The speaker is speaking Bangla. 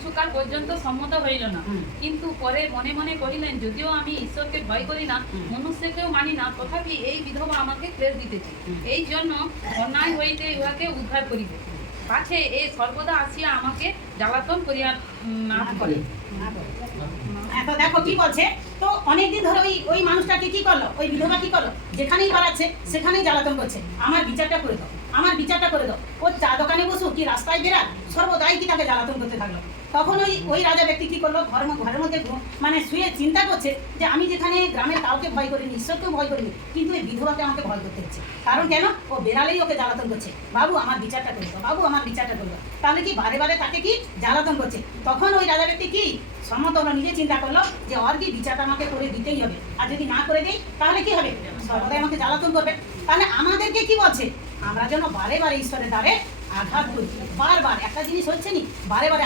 কিছুকাল পর্যন্ত সম্মত হইল না, কিন্তু পরে মনে মনে কহিলেন, যদিও আমি ঈশ্বরকে ভয় করি না, মনুষ্যকেও মানি না, তথাপি এই বিধবা আমাকে ক্লেশ দিতেছে। এই জন্য অন্যায় হইতে উহাকে উদ্ধার করিবে, পাছে এ সর্বদা আসিয়া আমাকে জ্বালাতন করিয়া না করে। তো দেখো কি বলছে, তো অনেকদিন ধরে ওই মানুষটাকে কি করলো, ওই বিধবা কি করলো, যেখানেই পালাচ্ছে সেখানেই জ্বালাতন করছে। আমার বিচারটা করে দাও, আমার বিচারটা করে দাও। ও চা দোকানে বসু কি রাস্তায় বেরাক, সর্বদাই কি তাকে জ্বালাতন করতে থাকলো। তখন ওই রাজা ব্যক্তি কি করলো, ঘরের মধ্যে মানে শুয়ে চিন্তা করছে যে আমি যেখানে গ্রামের কাউকে ভয় করিনি, ঈশ্বরকেও ভয় করিনি, কিন্তু এই বিধবাকে আমাকে ভয় করতে হচ্ছে। কারণ কেন, ও বেড়ালেই ওকে জ্বালাতন করছে। বাবু আমার বিচারটা করে দাও, বাবু আমার বিচারটা করে দাও। তাহলে কি বারে বারে তাকে কি জ্বালাতন করছে। তখন ওই রাজা ব্যক্তি কি সম্মত হলো, নিজে চিন্তা করলো যে ওর কি বিচারটা আমাকে করে দিতেই হবে, আর যদি না করে দিই তাহলে কি হবে, সর্বদাই আমাকে জ্বালাতন করবে। তাহলে আমাদেরকে কি বলছে, আমরা যেন বারে বারে ঈশ্বরের দ্বারে আঘাত করি, বারবার একটা জিনিস হচ্ছে নি, বারে বারে